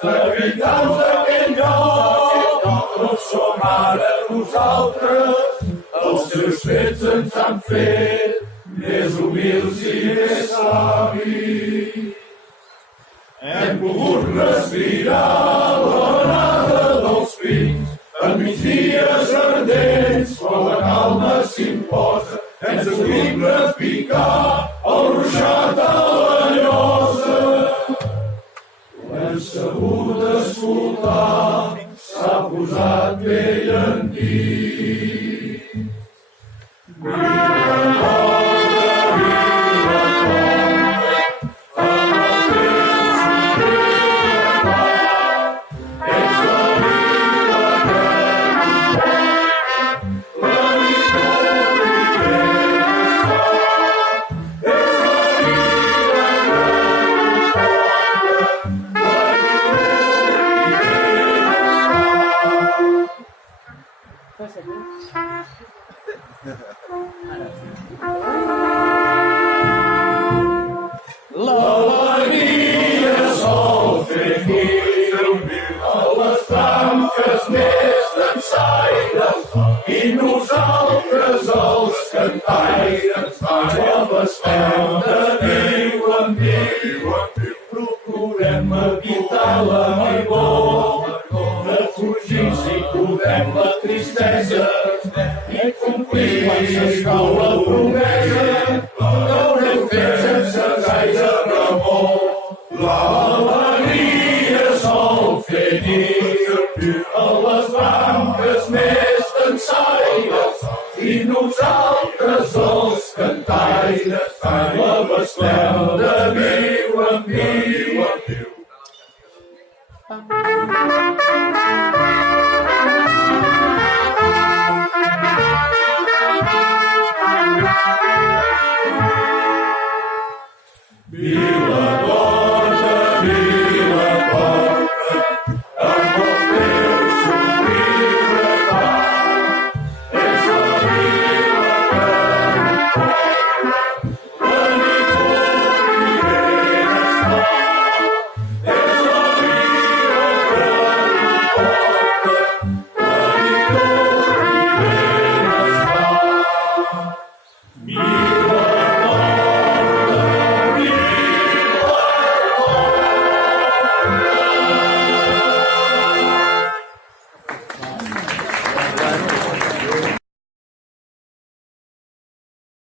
Habitants d'aquell lloc, no som ara nosaltres, els seus fets ens han fet més humils i més savis. Hem pogut respirar l'onada dels pins, en migdies ardents, quan la calma s'imposa, hem sentit repicar el ruixat a la llosa. L'hem sabut escoltar, s'ha posat vell antic. Vilatorta, Vilatorta, amb el temps somriure clar, ets la vila que volem, la victòria i benestar, és la vila que l'alegria sol fer nit a les branques més d'ensaires i nosaltres els cantaires l'abastem de viu en viu. Procurem evitar l'amargor, defugir si podem la tristesa i complir quan s'escau la promesa que haurem fet sense gaire remor. L'alegria sol fer nit a les branques més d'ensaires i nosaltres els cantaires l'abastem de viu en viu.